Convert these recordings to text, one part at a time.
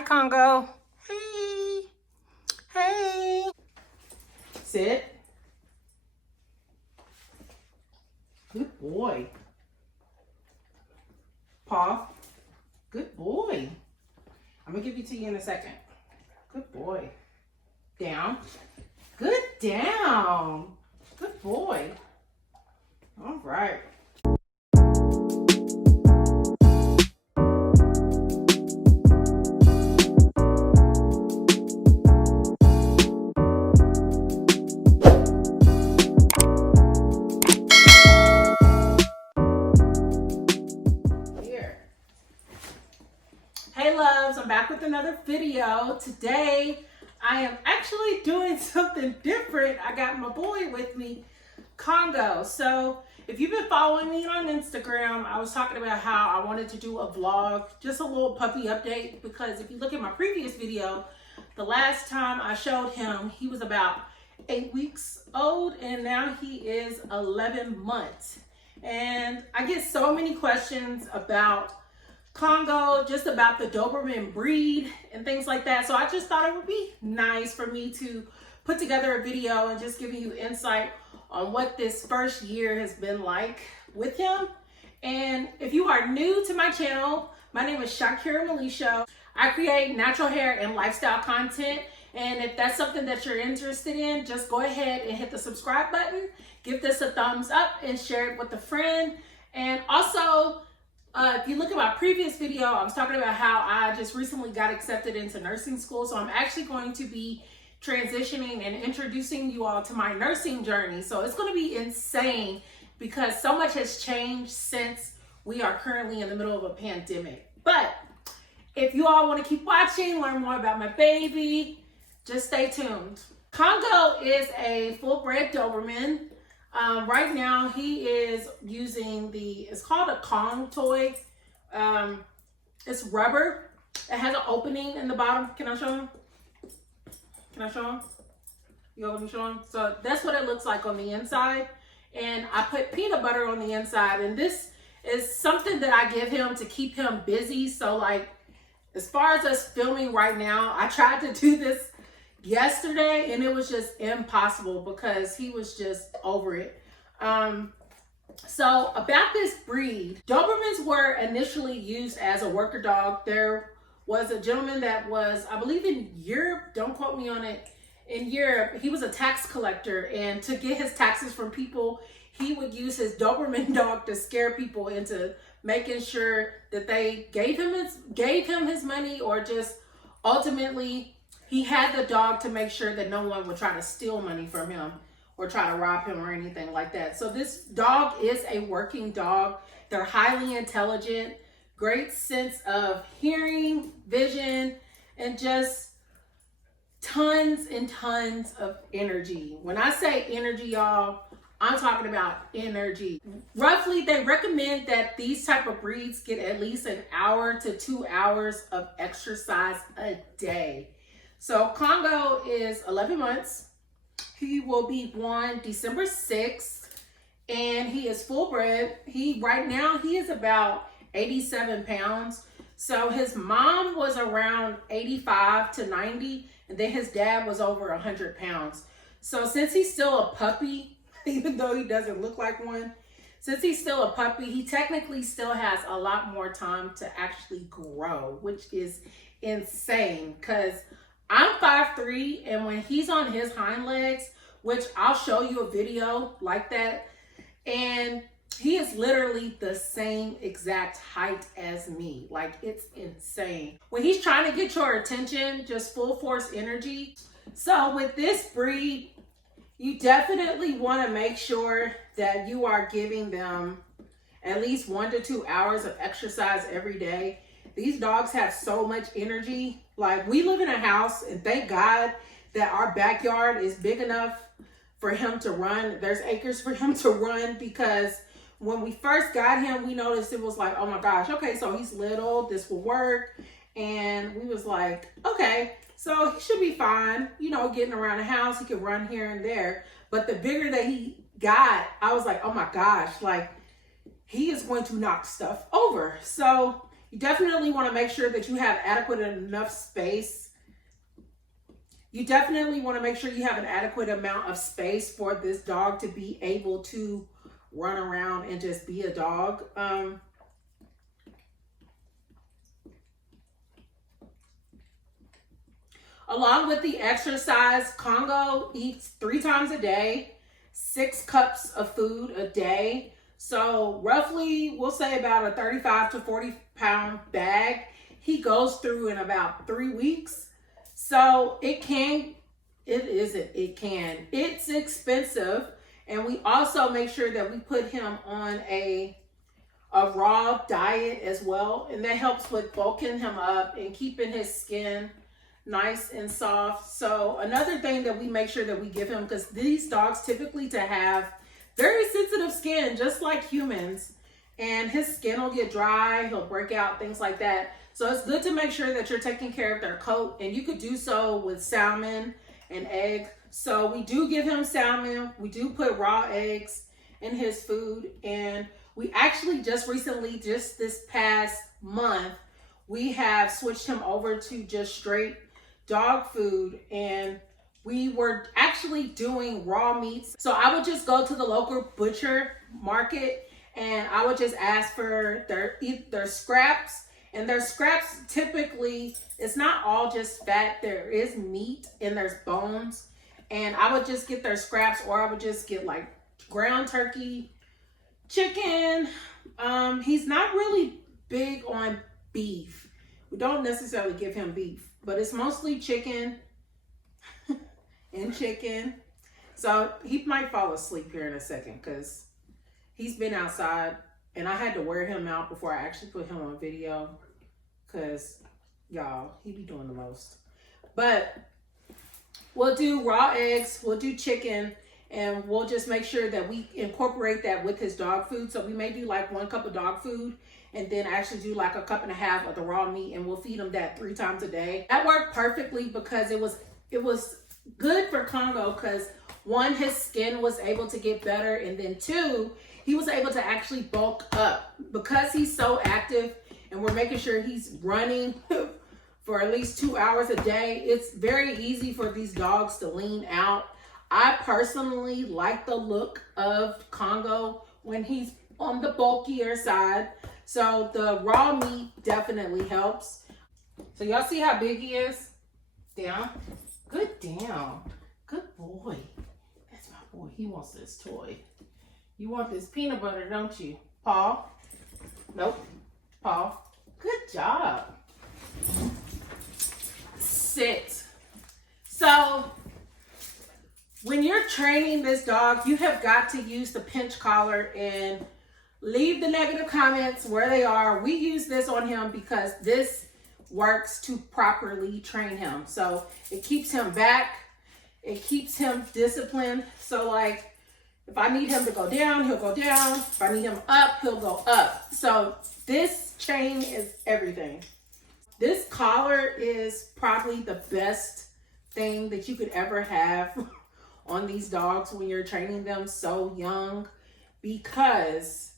Hi, Congo. Hey. Hey. Sit. Good boy. Paw. Good boy. I'm going to give you to you in a second. Good boy. Down. Good down. Good boy. All right. Hey loves, I'm back with another video. Today I am actually doing something different. I got my boy with me, Congo. So if you've been following me on Instagram, I was talking about how I wanted to do a vlog, just a little puppy update, because if you look at my previous video, the last time I showed him, he was about 8 weeks old and now he is 11 months. And I get so many questions about Congo, just about the Doberman breed and things like that. So I just thought it would be nice for me to put together a video and just giving you insight on what this first year has been like with him. And if you are new to my channel, my name is Shakira Melisha. I create natural hair and lifestyle content. And if that's something that you're interested in, just go ahead and hit the subscribe button, give this a thumbs up and share it with a friend. And also, if you look at my previous video, I was talking about how I just recently got accepted into nursing school. So I'm actually going to be transitioning and introducing you all to my nursing journey. So it's going to be insane because so much has changed since we are currently in the middle of a pandemic. But if you all want to keep watching, learn more about my baby, just stay tuned. Congo is a full-bred Doberman. Right now he is using it's called a Kong toy. It's rubber. It has an opening in the bottom. Can I show him? Can I show him? You want me to show him? So that's what it looks like on the inside. And I put peanut butter on the inside. And this is something that I give him to keep him busy. So like, as far as us filming right now, I tried to do this yesterday and it was just impossible because he was just over it. So about this breed, Dobermans were initially used as a worker dog. There was a gentleman that was, I believe in Europe, don't quote me on it, in Europe, he was a tax collector, and to get his taxes from people, he would use his Doberman dog to scare people into making sure that they gave him his money, or just ultimately he had the dog to make sure that no one would try to steal money from him or try to rob him or anything like that. So this dog is a working dog. They're highly intelligent, great sense of hearing, vision, and just tons and tons of energy. When I say energy, y'all, I'm talking about energy. Roughly, they recommend that these type of breeds get at least an hour to 2 hours of exercise a day. So Congo is 11 months. He will be born December 6th, and he is full bred. Right now, he is about 87 pounds. So his mom was around 85 to 90, and then his dad was over 100 pounds. So since he's still a puppy, even though he doesn't look like one, since he's still a puppy, he technically still has a lot more time to actually grow, which is insane because I'm 5'3", and when he's on his hind legs, which I'll show you a video like that, and he is literally the same exact height as me. Like, it's insane. When he's trying to get your attention, just full force energy. So with this breed, you definitely want to make sure that you are giving them at least 1 to 2 hours of exercise every day. These dogs have so much energy. Like, we live in a house, and thank God that our backyard is big enough for him to run. There's acres for him to run, because when we first got him, we noticed it was like, oh my gosh, okay, so he's little, this will work. And we was like, okay, so he should be fine, you know, getting around the house. He could run here and there. But the bigger that he got, I was like, oh my gosh, like, he is going to knock stuff over. So You definitely want to make sure that you have adequate enough space. You definitely want to make sure you have an adequate amount of space for this dog to be able to run around and just be a dog. Along with the exercise, Congo eats 3 times a day, 6 cups of food a day. So roughly, we'll say about a 35 to 40 pound bag he goes through in about 3 weeks. So it's expensive. And we also make sure that we put him on a raw diet as well. And that helps with bulking him up and keeping his skin nice and soft. So another thing that we make sure that we give him, because these dogs typically to have very sensitive skin, just like humans, and his skin will get dry, he'll break out, things like that. So it's good to make sure that you're taking care of their coat, and you could do so with salmon and egg. So we do give him salmon, we do put raw eggs in his food, and we actually just recently, just this past month, we have switched him over to just straight dog food, and we were actually doing raw meats. So I would just go to the local butcher market and I would just ask for their scraps. And their scraps typically, it's not all just fat. There is meat and there's bones. And I would just get their scraps, or I would just get like ground turkey, chicken. He's not really big on beef. We don't necessarily give him beef, but it's mostly chicken and chicken. So he might fall asleep here in a second because he's been outside and I had to wear him out before I actually put him on video because, y'all, he be doing the most. But we'll do raw eggs, we'll do chicken, and we'll just make sure that we incorporate that with his dog food. So we may do like 1 cup of dog food and then actually do like 1.5 cups of the raw meat, and we'll feed him that 3 times a day. That worked perfectly because it was good for Congo because 1, his skin was able to get better, and then 2, he was able to actually bulk up because he's so active, and we're making sure he's running for at least 2 hours a day. It's very easy for these dogs to lean out. I personally like the look of Congo when he's on the bulkier side. So the raw meat definitely helps. So y'all see how big he is? Down. Good down. Good boy. That's my boy. He wants this toy. You want this peanut butter, don't you? Paw? Nope. Paw. Good job. Sit. So when you're training this dog, you have got to use the pinch collar, and leave the negative comments where they are. We use this on him because this works to properly train him. So it keeps him back. It keeps him disciplined. So like if I need him to go down, he'll go down. If I need him up, he'll go up. So this chain is everything. This collar is probably the best thing that you could ever have on these dogs when you're training them so young, because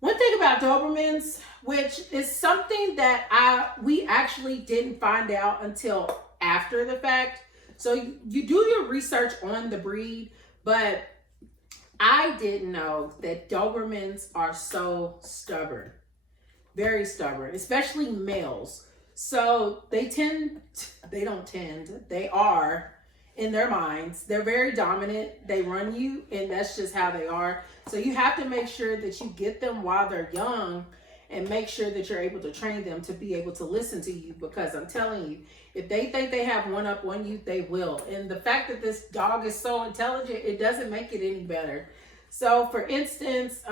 one thing about Dobermans, which is something that we actually didn't find out until after the fact. So you do your research on the breed, but I didn't know that Dobermans are so stubborn, very stubborn, especially males. So they are in their minds. They're very dominant. They run you, and that's just how they are. So you have to make sure that you get them while they're young and make sure that you're able to train them to be able to listen to you, because I'm telling you, if they think they have one up on you, they will. And the fact that this dog is so intelligent, it doesn't make it any better. So for instance,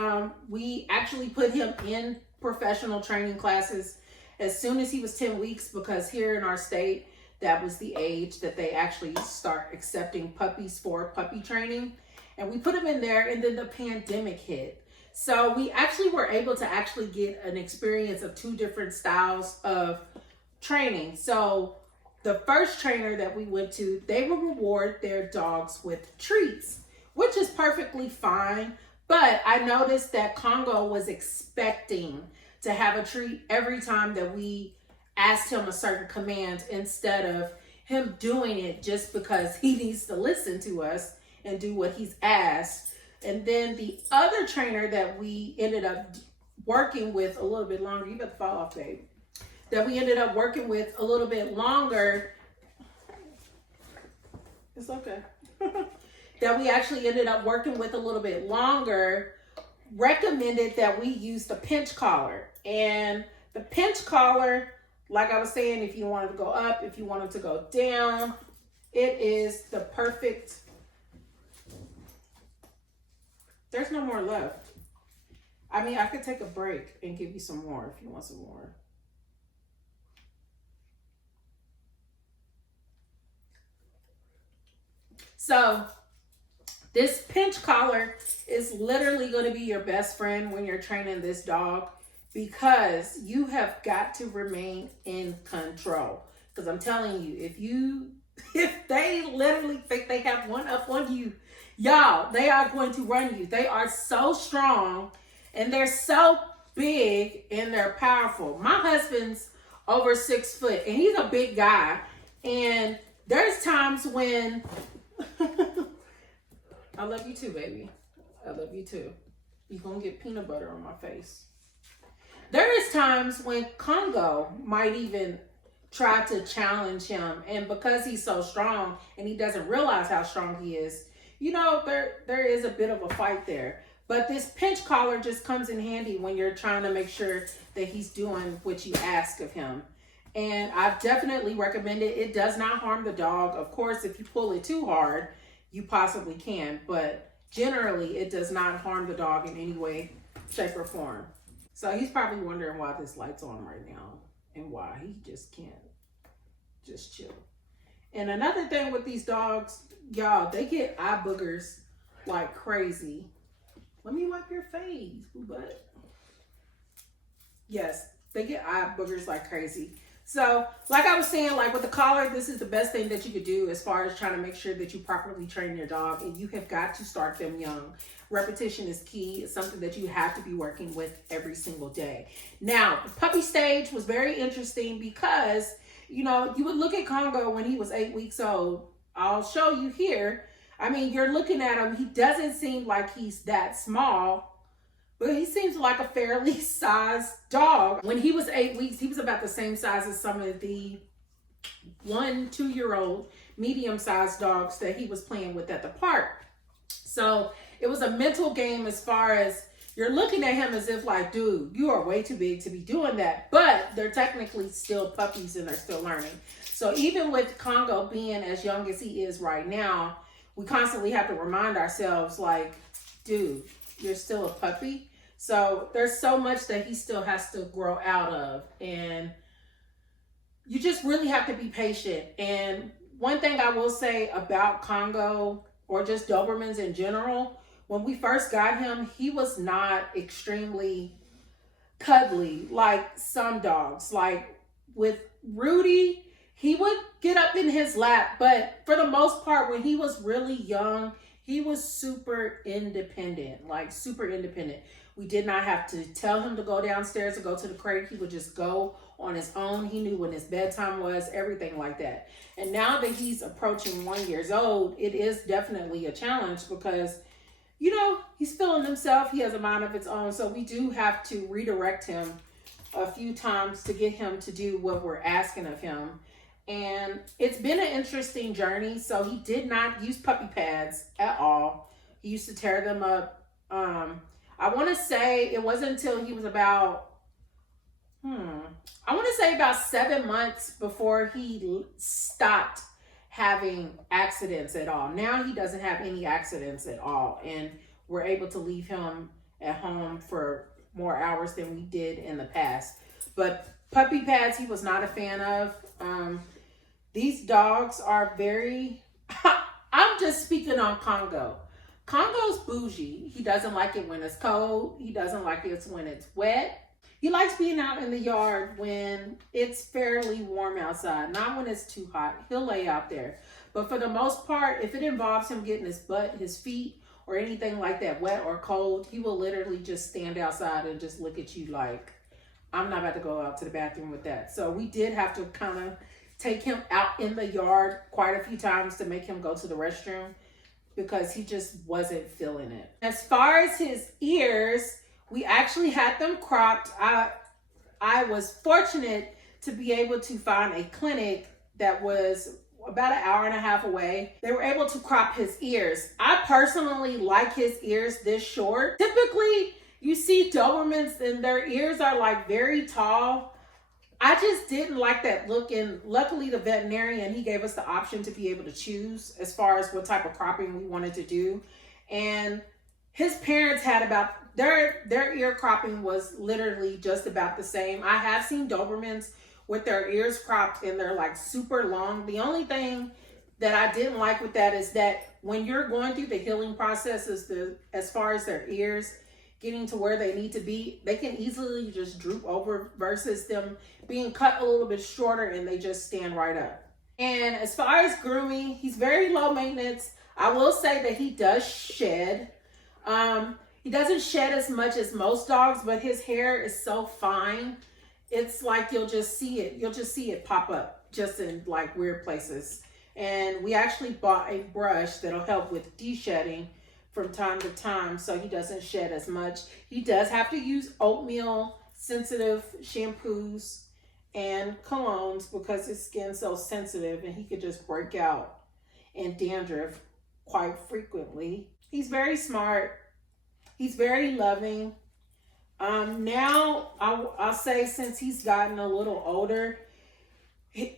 we actually put him in professional training classes as soon as he was 10 weeks, because here in our state, that was the age that they actually start accepting puppies for puppy training. And we put him in there, and then the pandemic hit. So we actually were able to actually get an experience of 2 different styles of training. So the first trainer that we went to, they would reward their dogs with treats, which is perfectly fine. But I noticed that Congo was expecting to have a treat every time that we asked him a certain command, instead of him doing it just because he needs to listen to us and do what he's asked. And then the other trainer that we ended up working with a little bit longer, you better fall off, babe, that we ended up working with a little bit longer, it's okay, that we actually ended up working with a little bit longer, recommended that we use the pinch collar. And the pinch collar, like I was saying, if you wanted to go up, if you wanted to go down, it is the perfect. There's no more left. I mean, I could take a break and give you some more if you want some more. So this pinch collar is literally going to be your best friend when you're training this dog, because you have got to remain in control. Because I'm telling you, if they literally think they have one up on you, y'all, they are going to run you. They are so strong and they're so big and they're powerful. My husband's over 6 foot and he's a big guy. And there's times when I love you too, baby. I love you too. You're going to get peanut butter on my face. There is times when Congo might even try to challenge him. And because he's so strong and he doesn't realize how strong he is, you know, there is a bit of a fight there. But this pinch collar just comes in handy when you're trying to make sure that he's doing what you ask of him. And I definitely recommend it. It does not harm the dog. Of course, if you pull it too hard, you possibly can. But generally, it does not harm the dog in any way, shape, or form. So he's probably wondering why this light's on right now and why he just can't just chill. And another thing with these dogs, y'all, they get eye boogers like crazy. Let me wipe your face, but yes, they get eye boogers like crazy. So like I was saying, like with the collar, this is the best thing that you could do as far as trying to make sure that you properly train your dog, and you have got to start them young. Repetition is key. It's something that you have to be working with every single day. Now, the puppy stage was very interesting because, you know, you would look at Congo when he was 8 weeks old. I'll show you here. I mean, you're looking at him. He doesn't seem like he's that small, but he seems like a fairly sized dog. When he was 8 weeks, he was about the same size as some of the 1-2-year-old medium-sized dogs that he was playing with at the park. So it was a mental game as far as you're looking at him as if like, dude, you are way too big to be doing that. But they're technically still puppies and they're still learning. So even with Congo being as young as he is right now, we constantly have to remind ourselves like, dude, you're still a puppy. So there's so much that he still has to grow out of. And you just really have to be patient. And one thing I will say about Congo, or just Dobermans in general, when we first got him, he was not extremely cuddly like some dogs. Like with Rudy, he would get up in his lap, but for the most part, when he was really young, he was super independent, like super independent. We did not have to tell him to go downstairs or go to the crate. He would just go on his own. He knew when his bedtime was, everything like that. And now that he's approaching 1 year old, it is definitely a challenge because, you know, he's feeling himself. He has a mind of its own. So we do have to redirect him a few times to get him to do what we're asking of him. And it's been an interesting journey. So he did not use puppy pads at all. He used to tear them up. I want to say it wasn't until he was about, I want to say about 7 months before he stopped having accidents at all. Now he doesn't have any accidents at all. And we're able to leave him at home for more hours than we did in the past. But puppy pads, he was not a fan of. These dogs are very, I'm just speaking on Congo. Congo's bougie. He doesn't like it when it's cold. He doesn't like it when it's wet. He likes being out in the yard when it's fairly warm outside, not when it's too hot. He'll lay out there. But for the most part, if it involves him getting his butt, his feet, or anything like that, wet or cold, he will literally just stand outside and just look at you like, I'm not about to go out to the bathroom with that. So we did have to kind of take him out in the yard quite a few times to make him go to the restroom because he just wasn't feeling it. As far as his ears, we actually had them cropped. I was fortunate to be able to find a clinic that was about an hour and a half away. They were able to crop his ears. I personally like his ears this short. Typically, you see Dobermans and their ears are like very tall. I just didn't like that look, and luckily the veterinarian, he gave us the option to be able to choose as far as what type of cropping we wanted to do. And his parents had about, their ear cropping was literally just about the same. I have seen Dobermans with their ears cropped and they're like super long. The only thing that I didn't like with that is that when you're going through the healing process as far as their ears getting to where they need to be, they can easily just droop over versus them being cut a little bit shorter and they just stand right up. And as far as grooming, he's very low maintenance. I will say that he does shed. He doesn't shed as much as most dogs, but his hair is so fine. It's like you'll just see it pop up just in like weird places. And we actually bought a brush that'll help with de-shedding from time to time so he doesn't shed as much. He does have to use oatmeal sensitive shampoos and colognes because his skin's so sensitive and he could just break out in dandruff quite frequently. He's very smart. He's very loving. Now I'll say since he's gotten a little older,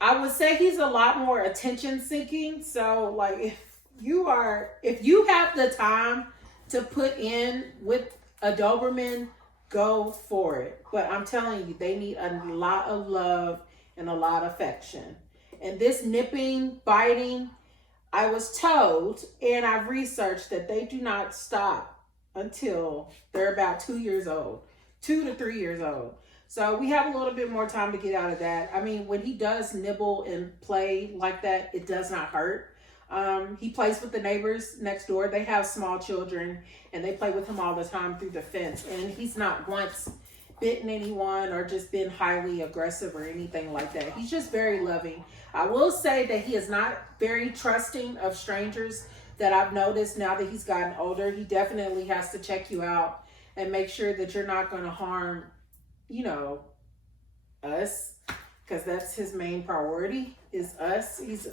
I would say he's a lot more attention seeking. So like if you have the time to put in with a Doberman, go for it. But I'm telling you, they need a lot of love and a lot of affection. And this nipping, biting, I was told, and I've researched that they do not stop until they're about 2 years old, 2 to 3 years old. So we have a little bit more time to get out of that. I mean, when he does nibble and play like that, it does not hurt. He plays with the neighbors next door. They have small children and they play with him all the time through the fence. And he's not once bitten anyone or just been highly aggressive or anything like that. He's just very loving. I will say that he is not very trusting of strangers that I've noticed now that he's gotten older. He definitely has to check you out and make sure that you're not going to harm, us, because that's his main priority is us. He's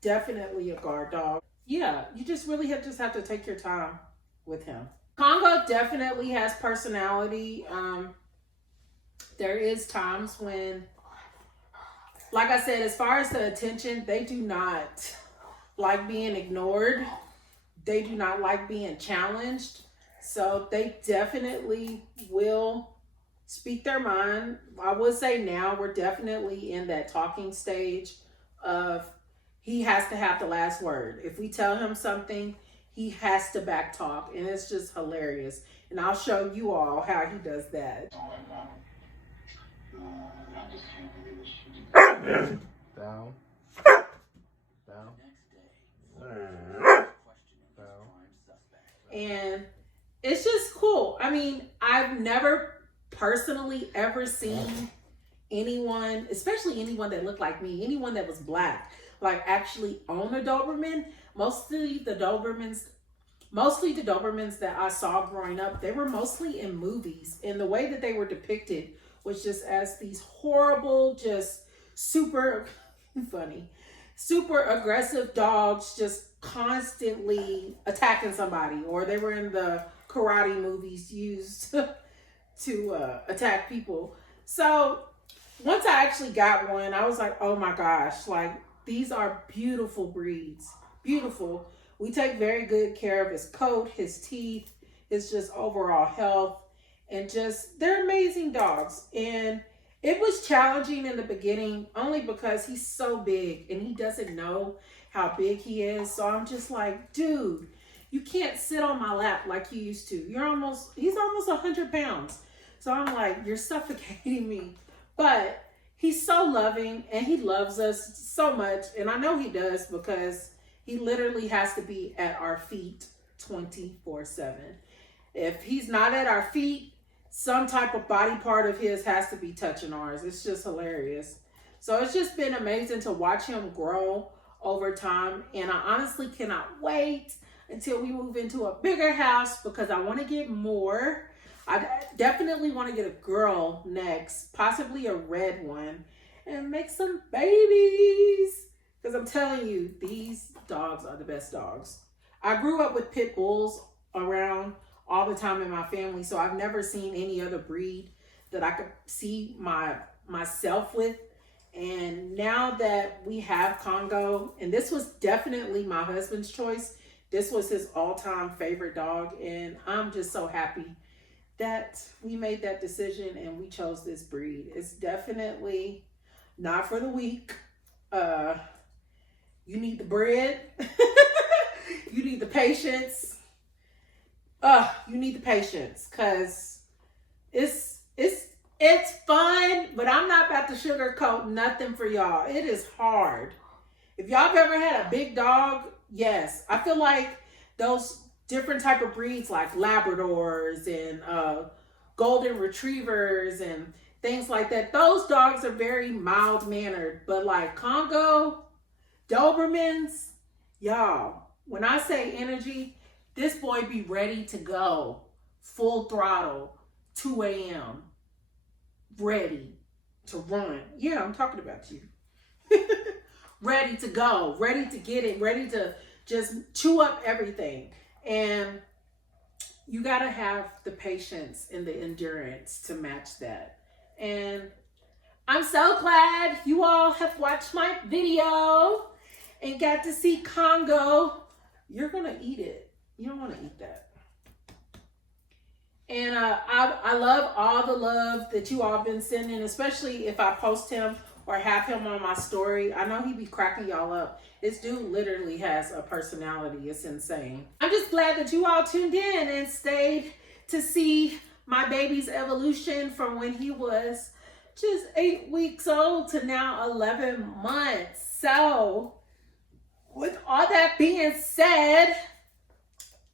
definitely a guard dog. Yeah, you just really have to take your time with him. Congo definitely has personality. There is times when, like I said, as far as the attention, they do not like being ignored. They do not like being challenged. So they definitely will speak their mind. I would say now we're definitely in that talking stage of he has to have the last word. If we tell him something, he has to back talk. And it's just hilarious. And I'll show you all how he does that. Down. And it's just cool. I mean, I've never personally ever seen anyone, especially anyone that looked like me, anyone that was black, like actually own a Doberman. Mostly the Dobermans that I saw growing up, they were mostly in movies. And the way that they were depicted was just as these horrible, just super funny, super aggressive dogs just constantly attacking somebody, or they were in the karate movies used to attack people. So once I actually got one, I was like, oh my gosh, like these are beautiful breeds, beautiful. We take very good care of his coat, his teeth, his just overall health, and just, they're amazing dogs. And it was challenging in the beginning only because he's so big and he doesn't know how big he is. So I'm just like, dude, you can't sit on my lap like you used to. He's almost 100 pounds. So I'm like, you're suffocating me. But he's so loving and he loves us so much. And I know he does because he literally has to be at our feet 24/7. If he's not at our feet, some type of body part of his has to be touching ours. It's just hilarious. So it's just been amazing to watch him grow over time. And I honestly cannot wait until we move into a bigger house because I want to get more. I definitely want to get a girl next, possibly a red one, and make some babies. Because I'm telling you, these dogs are the best dogs. I grew up with pit bulls around all the time in my family, so I've never seen any other breed that I could see myself with. And now that we have Congo, and this was definitely my husband's choice, this was his all-time favorite dog, and I'm just so happy that we made that decision and we chose this breed. It's definitely not for the weak. You need the bread. You need the patience. You need the patience because it's fun, but I'm not about to sugarcoat nothing for y'all. It is hard. If y'all have ever had a big dog, yes. I feel like those different type of breeds like Labradors and Golden Retrievers and things like that, those dogs are very mild-mannered. But like Congo, Dobermans, y'all, when I say energy, this boy be ready to go. Full throttle, 2 a.m. Ready to run. Yeah, I'm talking about you. Ready to go, ready to get it, ready to just chew up everything. And you got to have the patience and the endurance to match that. And I'm so glad you all have watched my video and got to see Congo. You're going to eat it. You don't want to eat that. And I love all the love that you all have been sending, especially if I post him or have him on my story. I know he be cracking y'all up. This dude literally has a personality. It's insane. I'm just glad that you all tuned in and stayed to see my baby's evolution from when he was just 8 weeks old to now 11 months. So with all that being said,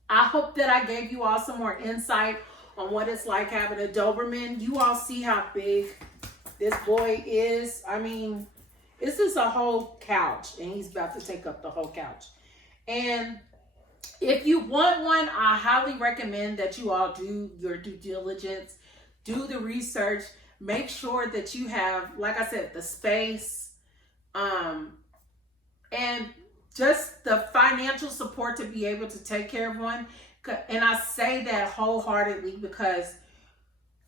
I hope that I gave you all some more insight on what it's like having a Doberman. You all see how big this boy is. I mean, this is a whole couch, and he's about to take up the whole couch. And if you want one, I highly recommend that you all do your due diligence, do the research, make sure that you have, like I said, the space, and just the financial support to be able to take care of one. And I say that wholeheartedly because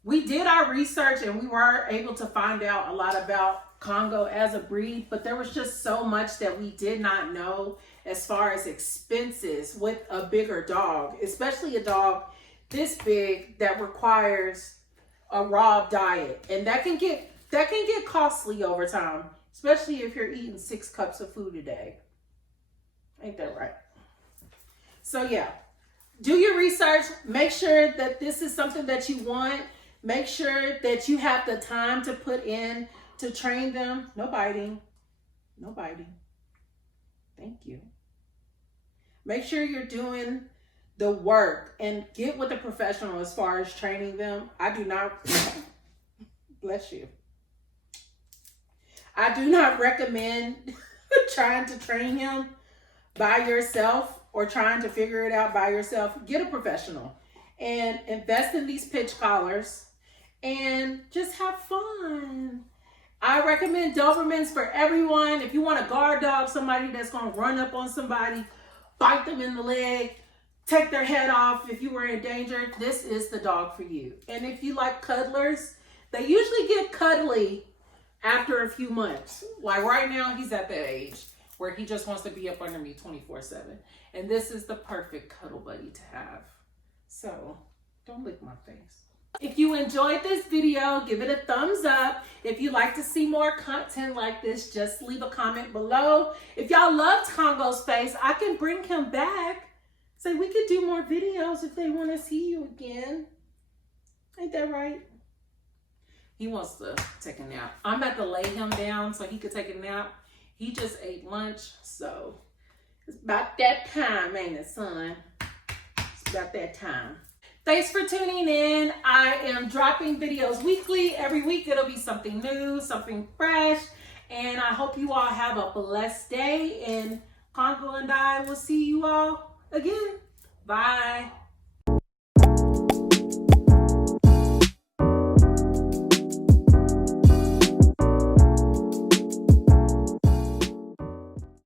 we did our research and we were able to find out a lot about Congo as a breed, but there was just so much that we did not know as far as expenses with a bigger dog, especially a dog this big that requires a raw diet. And that can get costly over time, especially if you're eating 6 cups of food a day. Ain't that right? So yeah, do your research. Make sure that this is something that you want. Make sure that you have the time to put in to train them. No biting. No biting. Thank you. Make sure you're doing the work and get with a professional as far as training them. I do not, bless you. I do not recommend trying to train him by yourself or trying to figure it out by yourself. Get a professional and invest in these pitch collars and just have fun. I recommend Dobermans for everyone. If you want a guard dog, somebody that's going to run up on somebody, bite them in the leg, take their head off if you were in danger, this is the dog for you. And if you like cuddlers, they usually get cuddly after a few months. Like right now, he's at that age where he just wants to be up under me 24/7. And this is the perfect cuddle buddy to have. So don't lick my face. If you enjoyed this video, give it a thumbs up. If you'd like to see more content like this, just leave a comment below. If y'all loved Congo's face, I can bring him back. Say we could do more videos if they want to see you again. Ain't that right? He wants to take a nap. I'm about to lay him down so he could take a nap. He just ate lunch, so it's about that time, ain't it, son? It's about that time. Thanks for tuning in. I am dropping videos weekly. Every week it'll be something new, something fresh. And I hope you all have a blessed day. And Congo and I will see you all again. Bye.